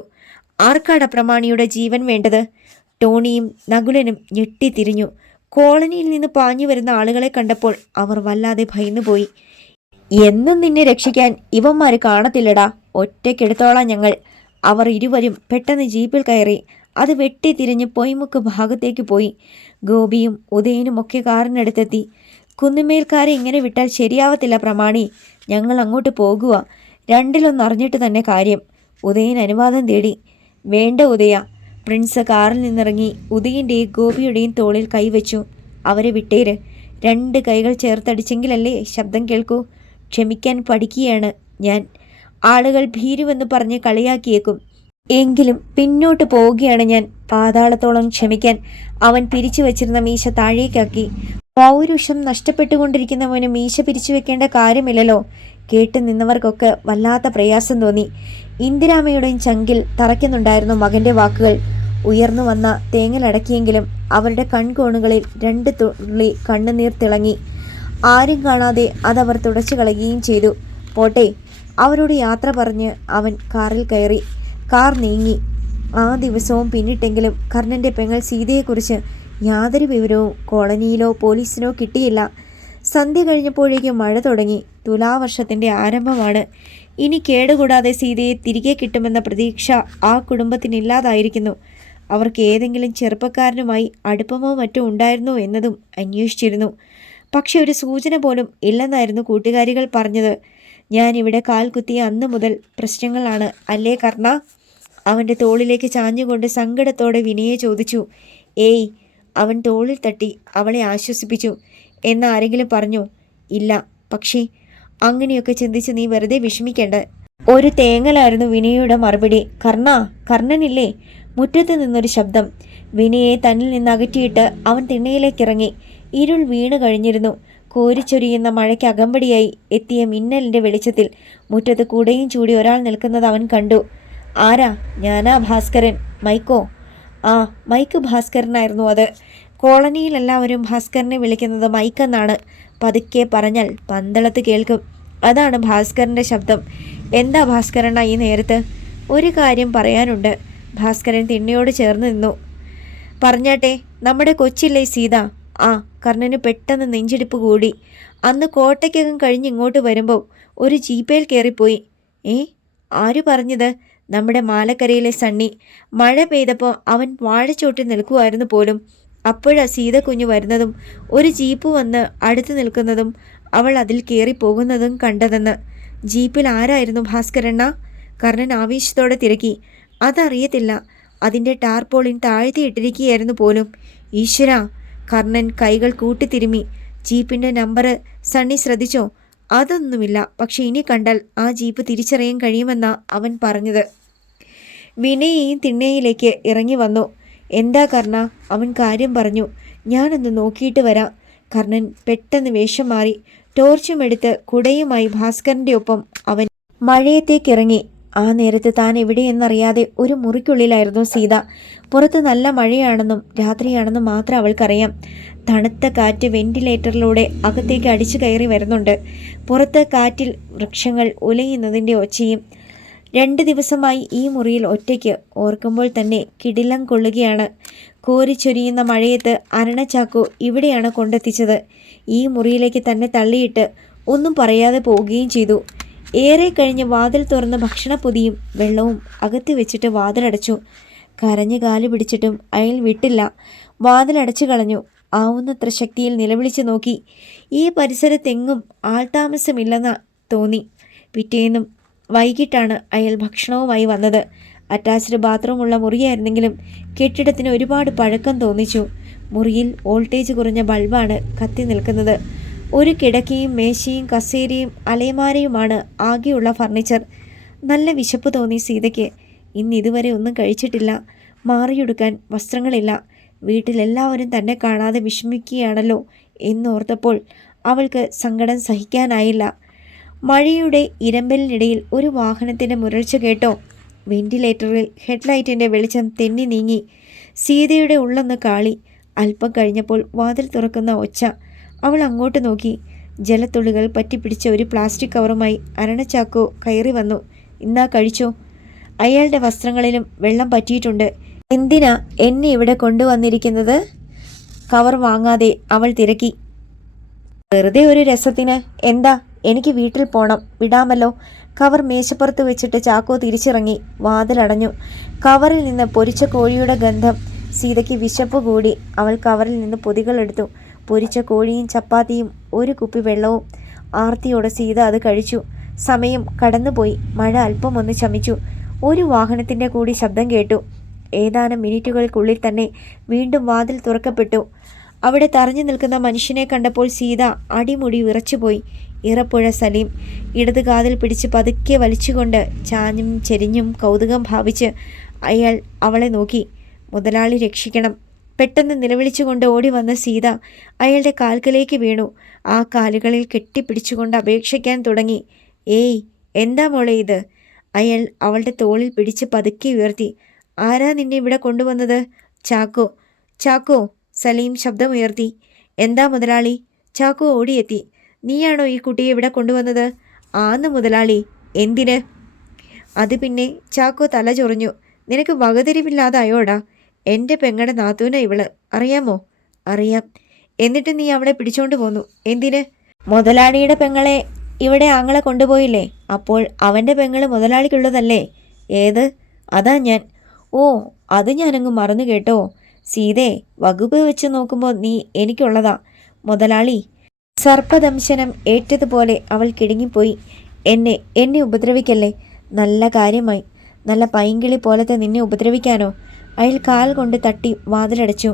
ആർക്കാട പ്രമാണിയുടെ ജീവൻ വേണ്ടത്? ടോണിയും നകുലനും ഞെട്ടിത്തിരിഞ്ഞു. കോളനിയിൽ നിന്ന് പാഞ്ഞു വരുന്ന ആളുകളെ കണ്ടപ്പോൾ അവർ വല്ലാതെ ഭയന്നുപോയി. എന്നും നിന്നെ രക്ഷിക്കാൻ ഇവന്മാർ കാണത്തില്ലടാ. ഒറ്റയ്ക്കെടുത്തോളാം ഞങ്ങൾ. അവർ ഇരുവരും പെട്ടെന്ന് ജീപ്പിൽ കയറി. അത് വെട്ടിത്തിരിഞ്ഞ് പൊയ്മുക്ക് ഭാഗത്തേക്ക് പോയി. ഗോപിയും ഉദയനും ഒക്കെ കാറിനടുത്തെത്തി. കുന്നുമേൽക്കാരെ ഇങ്ങനെ വിട്ടാൽ ശരിയാവത്തില്ല പ്രമാണി. ഞങ്ങൾ അങ്ങോട്ട് പോകുക. രണ്ടിലൊന്നറിഞ്ഞിട്ട് തന്നെ കാര്യം. ഉദയൻ അനുവാദം തേടി. വേണ്ട ഉദയ. പ്രിൻസ് കാറിൽ നിന്നിറങ്ങി ഉദയൻ്റെയും ഗോപിയുടെയും തോളിൽ കൈവച്ചു. അവരെ വിട്ടേര്. 2 കൈകൾ ചേർത്തടിച്ചെങ്കിലല്ലേ ശബ്ദം കേൾക്കൂ. ക്ഷമിക്കാൻ പഠിക്കുകയാണ് ഞാൻ. ആളുകൾ ഭീരുവെന്ന് പറഞ്ഞ് കളിയാക്കിയേക്കും. എങ്കിലും പിന്നോട്ട് പോവുകയാണ് ഞാൻ. പാതാളത്തോളം ക്ഷമിക്കാൻ. അവൻ പിരിച്ചു വച്ചിരുന്ന മീശ താഴേക്കാക്കി. പൗരുഷം നഷ്ടപ്പെട്ടുകൊണ്ടിരിക്കുന്നവന് മീശ പിരിച്ചു വെക്കേണ്ട കാര്യമില്ലല്ലോ. കേട്ടു നിന്നവർക്കൊക്കെ വല്ലാത്ത പ്രയാസം തോന്നി. ഇന്ദിരാമ്മയുടെയും ചങ്കിൽ തറയ്ക്കുന്നുണ്ടായിരുന്നു മകൻ്റെ വാക്കുകൾ. ഉയർന്നു വന്ന തേങ്ങലടക്കിയെങ്കിലും അവരുടെ കൺകോണുകളിൽ 2 തുള്ളി കണ്ണുനീർ തിളങ്ങി. ആരും കാണാതെ അതവർ തുടച്ചു കളയുകയും ചെയ്തു. പോട്ടെ. അവരോട് യാത്ര പറഞ്ഞ് അവൻ കാറിൽ കയറി. കാർ നീങ്ങി. ആ ദിവസവും പിന്നിട്ടെങ്കിലും കർണൻ്റെ പെങ്ങൾ സീതയെക്കുറിച്ച് യാതൊരു വിവരവും കോളനിയിലോ പോലീസിനോ കിട്ടിയില്ല. സന്ധ്യ കഴിഞ്ഞപ്പോഴേക്കും മഴ തുടങ്ങി. തുലാവർഷത്തിൻ്റെ ആരംഭമാണ്. ഇനി കേടുകൂടാതെ സീതയെ തിരികെ കിട്ടുമെന്ന പ്രതീക്ഷ ആ കുടുംബത്തിനില്ലാതായിരിക്കുന്നു. അവർക്ക് ഏതെങ്കിലും ചെറുപ്പക്കാരനുമായി അടുപ്പമോ മറ്റോ ഉണ്ടായിരുന്നോ എന്നതും അന്വേഷിച്ചിരുന്നു. പക്ഷെ ഒരു സൂചന പോലും ഇല്ലെന്നായിരുന്നു കൂട്ടുകാരികൾ പറഞ്ഞത്. ഞാൻ ഇവിടെ കാൽ കുത്തിയ അന്ന് മുതൽ പ്രശ്നങ്ങളാണ് അല്ലേ കർണ? അവൻ്റെ തോളിലേക്ക് ചാഞ്ഞുകൊണ്ട് സങ്കടത്തോടെ വിനയെ ചോദിച്ചു. ഏയ്, അവൻ തോളിൽ തട്ടി അവളെ ആശ്വസിപ്പിച്ചു. എന്നാരെങ്കിലും പറഞ്ഞോ? ഇല്ല. പക്ഷേ അങ്ങനെയൊക്കെ ചിന്തിച്ച് നീ വെറുതെ വിഷമിക്കേണ്ട. ഒരു തേങ്ങലായിരുന്നു വിനയയുടെ മറുപടി. കർണനില്ലേ? മുറ്റത്ത് നിന്നൊരു ശബ്ദം. വിനയെ തന്നിൽ നിന്ന് അകറ്റിയിട്ട് അവൻ തിണ്ണയിലേക്കിറങ്ങി. ഇരുൾ വീണ് കഴിഞ്ഞിരുന്നു. കോരിച്ചൊരിയുന്ന മഴയ്ക്ക് അകമ്പടിയായി എത്തിയ മിന്നലിൻ്റെ വെളിച്ചത്തിൽ മുറ്റത്ത് കുടയും ചൂടി ഒരാൾ നിൽക്കുന്നത് അവൻ കണ്ടു. ആരാ? ഞാനാ, ഭാസ്കരൻ. മൈക്കോ? ആ, മൈക്ക് ഭാസ്കരനായിരുന്നു അത്. കോളനിയിൽ എല്ലാവരും ഭാസ്കരനെ വിളിക്കുന്നത് മൈക്കെന്നാണ്. പതുക്കെ പറഞ്ഞാൽ പന്തളത്ത് കേൾക്കും. അതാണ് ഭാസ്കരൻ്റെ ശബ്ദം. എന്താ ഭാസ്കരണ്ണ ഈ നേരത്ത്? ഒരു കാര്യം പറയാനുണ്ട്. ഭാസ്കരൻ തിണ്ണയോട് ചേർന്ന് നിന്നു. പറഞ്ഞാട്ടെ. നമ്മുടെ കൊച്ചില്ലേ സീത? ആ. കർണന് പെട്ടെന്ന് നെഞ്ചിടിപ്പ് കൂടി. അന്ന് കോട്ടയ്ക്കകം കഴിഞ്ഞ് ഇങ്ങോട്ട് വരുമ്പോൾ ഒരു ജീപ്പേൽ കയറിപ്പോയി. ആര് പറഞ്ഞത്? നമ്മുടെ മാലക്കരയിലെ സണ്ണി. മഴ പെയ്തപ്പോൾ അവൻ വാഴച്ചോട്ടിൽ നിൽക്കുമായിരുന്നു പോലും. അപ്പോഴാ സീത കുഞ്ഞു വരുന്നതും ഒരു ജീപ്പ് വന്ന് അടുത്ത് നിൽക്കുന്നതും അവൾ അതിൽ കയറിപ്പോകുന്നതും കണ്ടതെന്ന്. ജീപ്പിൽ ആരായിരുന്നു ഭാസ്കരണ്ണ? കർണൻ ആവേശത്തോടെ തിരക്കി. അതറിയത്തില്ല. അതിൻ്റെ ടാർപോളിൻ താഴ്ത്തിയിട്ടിരിക്കുകയായിരുന്നു പോലും. ഈശ്വരാ! കർണൻ കൈകൾ കൂട്ടിത്തിരുമ്മി. ജീപ്പിൻ്റെ നമ്പർ സണ്ണി ശ്രദ്ധിച്ചോ? അതൊന്നുമില്ല. പക്ഷെ ഇനി കണ്ടാൽ ആ ജീപ്പ് തിരിച്ചറിയാൻ കഴിയുമെന്നാ അവൻ പറഞ്ഞത്. വിനയും തിണ്ണയിലേക്ക് ഇറങ്ങി വന്നു. എന്താ കർണ? അവൻ കാര്യം പറഞ്ഞു. ഞാനൊന്ന് നോക്കിയിട്ട് വരാം. കർണൻ പെട്ടെന്ന് വേഷം മാറി ടോർച്ചുമെടുത്ത് കുടയുമായി ഭാസ്കരൻ്റെ ഒപ്പം അവൻ മഴയത്തേക്കിറങ്ങി. ആ നേരത്ത് താൻ എവിടെയെന്നറിയാതെ ഒരു മുറിക്കുള്ളിലായിരുന്നു സീത. പുറത്ത് നല്ല മഴയാണെന്നും രാത്രിയാണെന്നും മാത്രം അവൾക്കറിയാം. തണുത്ത കാറ്റ് വെന്റിലേറ്ററിലൂടെ അകത്തേക്ക് അടിച്ചു കയറി വരുന്നുണ്ട്. പുറത്ത് കാറ്റിൽ വൃക്ഷങ്ങൾ ഉലയുന്നതിൻ്റെ ഒച്ചയും. 2 ദിവസമായി ഈ മുറിയിൽ ഒറ്റയ്ക്ക്. ഓർക്കുമ്പോൾ തന്നെ കിടിലം കൊള്ളുകയാണ്. കോരിച്ചൊരിയുന്ന മഴയത്ത് അരണച്ചാക്കോ ഇവിടെയാണ് കൊണ്ടെത്തിച്ചത്. ഈ മുറിയിലേക്ക് തന്നെ തള്ളിയിട്ട് ഒന്നും പറയാതെ പോവുകയും ചെയ്തു. ഏറെ കഴിഞ്ഞ് വാതിൽ തുറന്ന് ഭക്ഷണപ്പൊതിയും വെള്ളവും അകത്ത് വെച്ചിട്ട് വാതിലടച്ചു. കരഞ്ഞു കാല് പിടിച്ചിട്ടും അയാൾ വിട്ടില്ല. വാതിലടച്ചു കളഞ്ഞു. ആവുന്നത്ര ശക്തിയിൽ നിലവിളിച്ചു നോക്കി. ഈ പരിസരത്തെങ്ങും ആൾതാമസമില്ലെന്ന് തോന്നി. പിറ്റേന്നും വൈകിട്ടാണ് അയാൾ ഭക്ഷണവുമായി വന്നത്. അറ്റാച്ച്ഡ് ബാത്റൂമുള്ള മുറിയായിരുന്നെങ്കിലും കെട്ടിടത്തിന് ഒരുപാട് പഴക്കം തോന്നിച്ചു. മുറിയിൽ വോൾട്ടേജ് കുറഞ്ഞ ബൾബാണ് കത്തി നിൽക്കുന്നത്. ഒരു കിടക്കയും മേശയും കസേരയും അലമാരയുമാണ് ആകെയുള്ള ഫർണിച്ചർ. നല്ല വിശപ്പ് തോന്നി സീതയ്ക്ക്. ഇതുവരെ ഒന്നും കഴിച്ചിട്ടില്ല. മാറിയെടുക്കാൻ വസ്ത്രങ്ങളില്ല. വീട്ടിലെല്ലാവരും തന്നെ കാണാതെ വിഷമിക്കുകയാണല്ലോ എന്നോർത്തപ്പോൾ അവൾക്ക് സങ്കടം സഹിക്കാനായില്ല. മഴയുടെ ഇരമ്പലിനിടയിൽ ഒരു വാഹനത്തിൻ്റെ മുരൾച്ച കേട്ടോ? വെന്റിലേറ്ററിൽ ഹെഡ്ലൈറ്റിൻ്റെ വെളിച്ചം തെന്നി നീങ്ങി. സീതയുടെ ഉള്ളൊന്ന് കാളി. അല്പം കഴിഞ്ഞപ്പോൾ വാതിൽ തുറക്കുന്ന ഒച്ച. അവൾ അങ്ങോട്ട് നോക്കി. ജലത്തുള്ളികൾ പറ്റിപ്പിടിച്ച ഒരു പ്ലാസ്റ്റിക് കവറുമായി അരണച്ചാക്കോ കയറി വന്നു. ഇന്നാ കഴിച്ചോ. അയാളുടെ വസ്ത്രങ്ങളിലും വെള്ളം പറ്റിയിട്ടുണ്ട്. എന്തിനാ എന്നെ ഇവിടെ കൊണ്ടുവന്നിരിക്കുന്നത്? കവർ വാങ്ങാതെ അവൾ തിരക്കി. വെറുതെ ഒരു രസത്തിന്. എന്താ? എനിക്ക് വീട്ടിൽ പോണം. വിടാമല്ലോ. കവർ മേശപ്പുറത്ത് വെച്ചിട്ട് ചാക്കോ തിരിച്ചിറങ്ങി. വാതിലടഞ്ഞു. കവറിൽ നിന്ന് പൊരിച്ച കോഴിയുടെ ഗന്ധം. സീതയ്ക്ക് വിശപ്പ് കൂടി. അവൾ കവറിൽ നിന്ന് പൊതികളെടുത്തു. പൊരിച്ച കോഴിയും ചപ്പാത്തിയും ഒരു കുപ്പി വെള്ളവും. ആർത്തിയോടെ സീത അത് കഴിച്ചു. സമയം കടന്നുപോയി. മഴ അല്പം ഒന്ന് ശമിച്ചു. ഒരു വാഹനത്തിൻ്റെ കൂടി ശബ്ദം കേട്ടു. ഏതാനും മിനിറ്റുകൾക്കുള്ളിൽ തന്നെ വീണ്ടും വാതിൽ തുറക്കപ്പെട്ടു. അവിടെ തറഞ്ഞു നിൽക്കുന്ന മനുഷ്യനെ കണ്ടപ്പോൾ സീത അടിമുടി വിറച്ചുപോയി. ഇറപ്പുഴ സലീം. ഇടത് കാതിൽ പിടിച്ച് പതുക്കെ വലിച്ചുകൊണ്ട് ചാഞ്ഞും ചെരിഞ്ഞും കൗതുകം ഭാവിച്ച് അയാൾ അവളെ നോക്കി. മുതലാളി രക്ഷിക്കണം. പെട്ടെന്ന് നിലവിളിച്ചുകൊണ്ട് ഓടി വന്ന സീത അയാളുടെ കാൽക്കലേക്ക് വീണു. ആ കാലുകളിൽ കെട്ടിപ്പിടിച്ചുകൊണ്ട് അപേക്ഷിക്കാൻ തുടങ്ങി. ഏയ്, എന്താ മോളെ ഇത്? അയാൾ അവളുടെ തോളിൽ പിടിച്ച് പതുക്കെ ഉയർത്തി. ആരാ നിന്നെ ഇവിടെ കൊണ്ടുവന്നത്? ചാക്കോ. ചാക്കോ. സലീം ശബ്ദമുയർത്തി. എന്താ മുതലാളി? ചാക്കോ ഓടിയെത്തി. നീയാണോ ഈ കുട്ടിയെ ഇവിടെ കൊണ്ടുവന്നത്? ആന്ന് മുതലാളി. എന്തിന്? അത് പിന്നെ. ചാക്കോ തല ചൊറിഞ്ഞു. നിനക്ക് വകതിരിവില്ലാതായോടാ. എൻ്റെ പെങ്ങടെ നാത്തൂന ഇവള്. അറിയാമോ? അറിയാം. എന്നിട്ട് നീ അവളെ പിടിച്ചോണ്ട് പോന്നു. എന്തിന്? മുതലാളിയുടെ പെങ്ങളെ ഇവിടെ ആങ്ങളെ കൊണ്ടുപോയില്ലേ? അപ്പോൾ അവൻ്റെ പെങ്ങള് മുതലാളിക്കുള്ളതല്ലേ? ഏത്? അതാ ഞാൻ. ഓ, അത് ഞാനങ്ങ് മറന്നു കേട്ടോ. സീതേ, വകുപ്പ് വെച്ച് നോക്കുമ്പോൾ നീ എനിക്കുള്ളതാ മുതലാളി. സർപ്പദംശനം ഏറ്റതുപോലെ അവൾ കിടുങ്ങിപ്പോയി. എന്നെ എന്നെ ഉപദ്രവിക്കല്ലേ. നല്ല കാര്യമായി. നല്ല പൈങ്കിളി പോലത്തെ നിന്നെ ഉപദ്രവിക്കാനോ? അയാൾ കാൽ കൊണ്ട് തട്ടി വാതിലടച്ചു.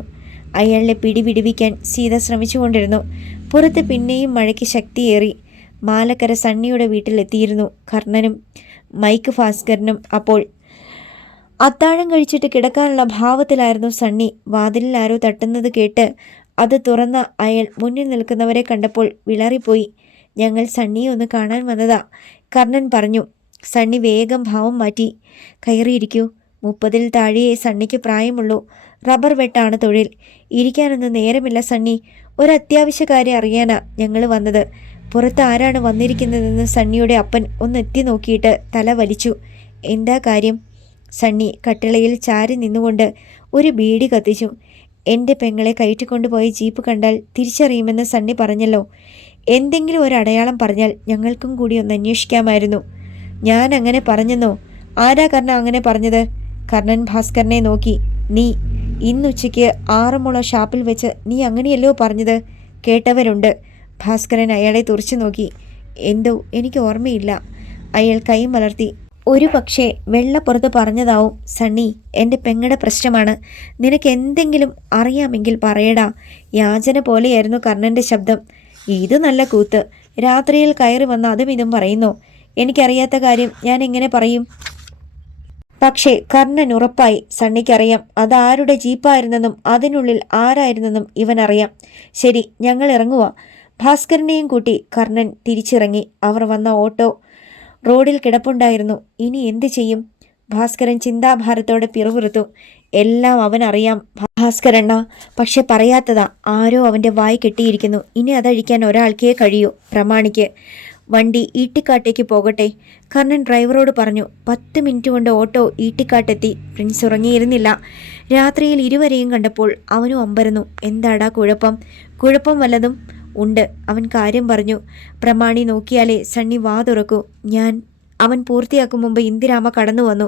അയാളെ പിടിവിടുവിക്കാൻ സീത ശ്രമിച്ചുകൊണ്ടിരുന്നു. പുറത്ത് പിന്നെയും മഴയ്ക്ക് ശക്തിയേറി. മാലക്കര സണ്ണിയുടെ വീട്ടിലെത്തിയിരുന്നു കർണനും മൈക്ക് ഭാസ്കരനും. അപ്പോൾ അത്താഴം കഴിച്ചിട്ട് കിടക്കാനുള്ള ഭാവത്തിലായിരുന്നു സണ്ണി. വാതിലിൽ ആരോ തട്ടുന്നത് കേട്ട് അത് തുറന്ന അയാൾ മുന്നിൽ നിൽക്കുന്നവരെ കണ്ടപ്പോൾ വിളറിപ്പോയി. ഞങ്ങൾ സണ്ണിയെ ഒന്ന് കാണാൻ വന്നതാ, കർണൻ പറഞ്ഞു. സണ്ണി വേഗം ഭാവം മാറ്റി. കയറിയിരിക്കൂ. 30-ൽ താഴെയേ സണ്ണിക്ക് പ്രായമുള്ളൂ. റബ്ബർ വെട്ടാണ് തൊഴിൽ. ഇരിക്കാനൊന്നും നേരമില്ല സണ്ണി. ഒരു അത്യാവശ്യ കാര്യം അറിയാനാ ഞങ്ങൾ വന്നത്. പുറത്ത് ആരാണ് വന്നിരിക്കുന്നതെന്ന് സണ്ണിയുടെ അപ്പൻ ഒന്ന് എത്തി നോക്കിയിട്ട് തല വലിച്ചു. എന്താ കാര്യം? സണ്ണി കട്ടിളയിൽ ചാരി നിന്നുകൊണ്ട് ഒരു ബീഡി കത്തിച്ചു. എൻ്റെ പെങ്ങളെ കയറ്റിക്കൊണ്ടുപോയ ജീപ്പ് കണ്ടാൽ തിരിച്ചറിയുമെന്ന് സണ്ണി പറഞ്ഞല്ലോ. എന്തെങ്കിലും ഒരു അടയാളം പറഞ്ഞാൽ ഞങ്ങൾക്കും കൂടി ഒന്ന് അന്വേഷിക്കാമായിരുന്നു. ഞാൻ അങ്ങനെ പറഞ്ഞെന്നോ? ആരാ കർണ അങ്ങനെ പറഞ്ഞത്? കർണൻ ഭാസ്കരനെ നോക്കി. നീ ഇന്നുച്ചയ്ക്ക് 6 മുള ഷാപ്പിൽ വെച്ച് നീ അങ്ങനെയല്ലോ പറഞ്ഞത്. കേട്ടവരുണ്ട്. ഭാസ്കരൻ അയാളെ തുറച്ചു നോക്കി. എന്തോ എനിക്ക് ഓർമ്മയില്ല. അയാൾ കൈ മലർത്തി. ഒരു പക്ഷേ വെള്ളപ്പുറത്ത് പറഞ്ഞതാവും. സണ്ണി, എൻ്റെ പെങ്ങളുടെ പ്രശ്നമാണ്. നിനക്ക് എന്തെങ്കിലും അറിയാമെങ്കിൽ പറയടാ. യാചന പോലെയായിരുന്നു കർണൻ്റെ ശബ്ദം. ഇത് നല്ല കൂത്ത്. രാത്രിയിൽ കയറി വന്ന് അതും ഇതും പറയുന്നോ? എനിക്കറിയാത്ത കാര്യം ഞാൻ എങ്ങനെ പറയും? പക്ഷേ കർണൻ ഉറപ്പായി. സണ്ണിക്കറിയാം അതാരുടെ ജീപ്പായിരുന്നെന്നും അതിനുള്ളിൽ ആരായിരുന്നെന്നും ഇവനറിയാം. ശരി, ഞങ്ങൾ ഇറങ്ങുക. ഭാസ്കരനെയും കൂട്ടി കർണൻ തിരിച്ചിറങ്ങി. അവർ വന്ന ഓട്ടോ റോഡിൽ കിടപ്പുണ്ടായിരുന്നു. ഇനി എന്തു ചെയ്യും? ഭാസ്കരൻ ചിന്താഭാരത്തോടെ പിറുപിറുത്തു. എല്ലാം അവനറിയാം ഭാസ്കരണ്ണ, പക്ഷെ പറയാത്തതാ. ആരോ അവൻ്റെ വായി കെട്ടിയിരിക്കുന്നു. ഇനി അതഴിക്കാൻ ഒരാൾക്കേ കഴിയൂ, പ്രമാണിക്ക്. വണ്ടി ഈട്ടിക്കാട്ടേക്ക് പോകട്ടെ, കർണൻ ഡ്രൈവറോട് പറഞ്ഞു. 10 മിനിറ്റ് കൊണ്ട് ഓട്ടോ ഈട്ടിക്കാട്ടെത്തി. പ്രിൻസ് ഉറങ്ങിയിരുന്നില്ല. രാത്രിയിൽ ഇരുവരെയും കണ്ടപ്പോൾ അവനും അമ്പരന്നു. എന്താടാ കുഴപ്പം? കുഴപ്പം വല്ലതും ഉണ്ട്. അവൻ കാര്യം പറഞ്ഞു. പ്രമാണി നോക്കിയാലേ സണ്ണി വാ തുറക്കൂ. അവൻ പൂർത്തിയാക്കും മുമ്പ് ഇന്ദിരാമ കടന്നു വന്നു.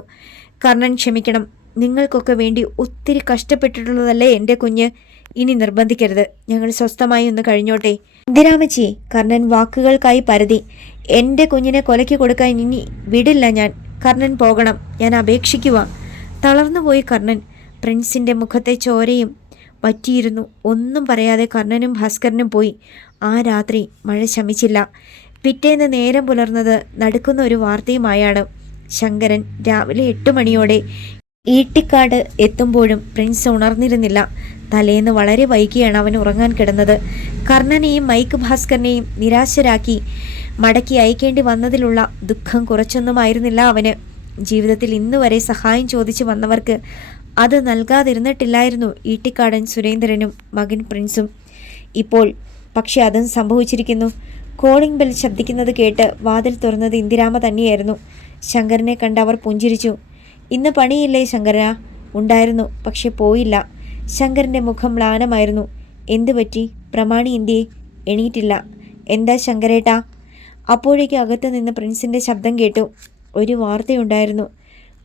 കർണൻ, ക്ഷമിക്കണം. നിങ്ങൾക്കൊക്കെ വേണ്ടി ഒത്തിരി കഷ്ടപ്പെട്ടിട്ടുള്ളതല്ലേ എൻ്റെ കുഞ്ഞ്. ഇനി നിർബന്ധിക്കരുത്. ഞങ്ങൾ സ്വസ്ഥമായി ഒന്ന് കഴിഞ്ഞോട്ടെ. ഇന്ദിരാമച്ചി, കർണൻ വാക്കുകൾക്കായി പരതി. എൻ്റെ കുഞ്ഞിനെ കൊലയ്ക്ക് കൊടുക്കാൻ ഇനി വിടില്ല ഞാൻ. കർണൻ പോകണം. ഞാൻ അപേക്ഷിക്കുക. തളർന്നുപോയി കർണൻ. പ്രിൻസിൻ്റെ മുഖത്തെ ചോരയും വറ്റിയിരുന്നു. ഒന്നും പറയാതെ കർണനും ഭാസ്കരനും പോയി. ആ രാത്രി മഴ ശമിച്ചില്ല. പിറ്റേന്ന് നേരം പുലർന്നത് നടുക്കുന്ന ഒരു വാർത്തയുമായാണ്. ശങ്കരൻ രാവിലെ 8 മണിയോടെ ഈട്ടിക്കാട് എത്തുമ്പോഴും പ്രിൻസ് ഉണർന്നിരുന്നില്ല. തലേന്ന് വളരെ വൈകിയാണ് അവൻ ഉറങ്ങാൻ കിടന്നത്. കർണനെയും മൈക്ക് ഭാസ്കരനെയും നിരാശരാക്കി മടക്കി അയക്കേണ്ടി വന്നതിലുള്ള ദുഃഖം കുറച്ചൊന്നുമായിരുന്നില്ല അവന്. ജീവിതത്തിൽ ഇന്നുവരെ സഹായം ചോദിച്ചു വന്നവർക്ക് അത് നൽകാതിരുന്നിട്ടില്ലായിരുന്നു ഈട്ടിക്കാടൻ സുരേന്ദ്രനും മകൻ പ്രിൻസും. ഇപ്പോൾ പക്ഷെ അതും സംഭവിച്ചിരിക്കുന്നു. കോളിംഗ് ബെൽ ശബ്ദിക്കുന്നത് കേട്ട് വാതിൽ തുറന്നത് ഇന്ദിരാമ തന്നെയായിരുന്നു. ശങ്കരനെ കണ്ട് അവർ പുഞ്ചിരിച്ചു. ഇന്ന് പണിയില്ലേ ശങ്കര? ഉണ്ടായിരുന്നു, പക്ഷെ പോയില്ല. ശങ്കരൻ്റെ മുഖം മ്ലാനമായിരുന്നു. എന്തു പറ്റി? പ്രമാണി എന്തിയെ? എണീറ്റില്ല. എന്താ ശങ്കരേട്ടാ? അപ്പോഴേക്ക് അകത്ത് നിന്ന് പ്രിൻസിൻ്റെ ശബ്ദം കേട്ടു. ഒരു വാർത്തയുണ്ടായിരുന്നു.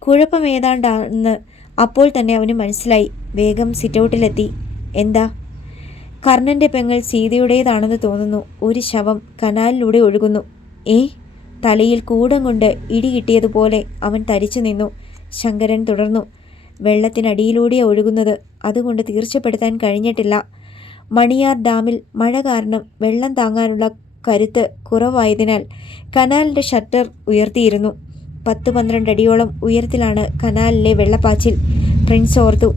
കുഴപ്പം ഏതാണ്ടാണെന്ന് അപ്പോൾ തന്നെ അവന് മനസ്സിലായി. വേഗം സിറ്റൗട്ടിലെത്തി. എന്താ? കർണൻ്റെ പെങ്ങൾ സീതയുടേതാണെന്ന് തോന്നുന്നു. ഒരു ശവം കനാലിലൂടെ ഒഴുകുന്നു. തലയിൽ കൂടം കൊണ്ട് ഇടി കിട്ടിയതുപോലെ അവൻ തരിച്ചു നിന്നു. ശങ്കരൻ തുടർന്നു. വെള്ളത്തിനടിയിലൂടെ ഒഴുകുന്നത്. അതുകൊണ്ട് തീർച്ചപ്പെടുത്താൻ കഴിഞ്ഞിട്ടില്ല. മണിയാർ ഡാമിൽ മഴ കാരണം വെള്ളം താങ്ങാനുള്ള കരുത്ത് കുറവായതിനാൽ കനാലിൻ്റെ ഷട്ടർ ഉയർത്തിയിരുന്നു. 10-12 അടിയോളം ഉയരത്തിലാണ് കനാലിലെ വെള്ളപ്പാച്ചിൽ. പ്രിൻസ് ഓർത്തു.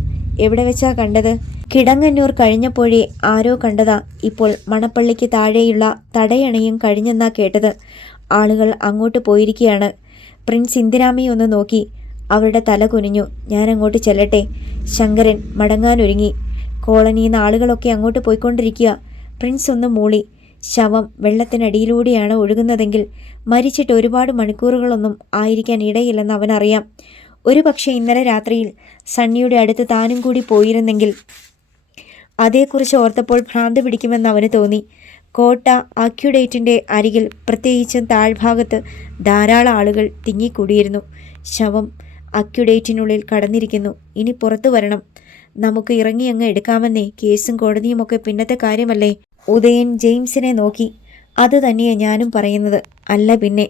എവിടെ വെച്ചാ കണ്ടത്? കിടങ്ങന്നൂർ കഴിഞ്ഞപ്പോഴേ ആരോ കണ്ടതാ. ഇപ്പോൾ മണപ്പള്ളിക്ക് താഴെയുള്ള തടയണയും കഴിഞ്ഞെന്നാ കേട്ടത്. ആളുകൾ അങ്ങോട്ട് പോയിരിക്കുകയാണ്. പ്രിൻസ് ഇന്ദിരാമയെ ഒന്ന് നോക്കി. അവരുടെ തല കുനിഞ്ഞു. ഞാൻ അങ്ങോട്ട് ചെല്ലട്ടെ? ശങ്കരൻ മടങ്ങാനൊരുങ്ങി. കോളനിയിൽ നിന്ന് ആളുകളൊക്കെ അങ്ങോട്ട് പോയിക്കൊണ്ടിരിക്കുക. പ്രിൻസ് ഒന്ന് മൂളി. ശവം വെള്ളത്തിനടിയിലൂടെയാണ് ഒഴുകുന്നതെങ്കിൽ മരിച്ചിട്ട് ഒരുപാട് മണിക്കൂറുകളൊന്നും ആയിരിക്കാൻ ഇടയില്ലെന്ന് അവനറിയാം. ഒരു പക്ഷേ ഇന്നലെ രാത്രിയിൽ സണ്ണിയുടെ അടുത്ത് താനും കൂടി പോയിരുന്നെങ്കിൽ അതേക്കുറിച്ച് ഓർത്തപ്പോൾ ഭ്രാന്ത് പിടിക്കുമെന്ന് അവന് തോന്നി. കോട്ട അക്യുഡേറ്റിൻ്റെ അരികിൽ, പ്രത്യേകിച്ചും താഴ്ഭാഗത്ത് ധാരാളം ആളുകൾ തിങ്ങിക്കൂടിയിരുന്നു. ശവം അക്യുഡേറ്റിനുള്ളിൽ കടന്നിരിക്കുന്നു. ഇനി പുറത്തു വരണം. നമുക്ക് ഇറങ്ങി അങ്ങ് എടുക്കാമെന്നേ. കേസും കോടതിയുമൊക്കെ പിന്നത്തെ കാര്യമല്ലേ. ഉദയൻ ജെയിംസിനെ നോക്കി. അത് തന്നെയാണ് ഞാനും പറയുന്നത്. അല്ല പിന്നെ.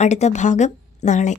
അടുത്ത ഭാഗം നാളെ.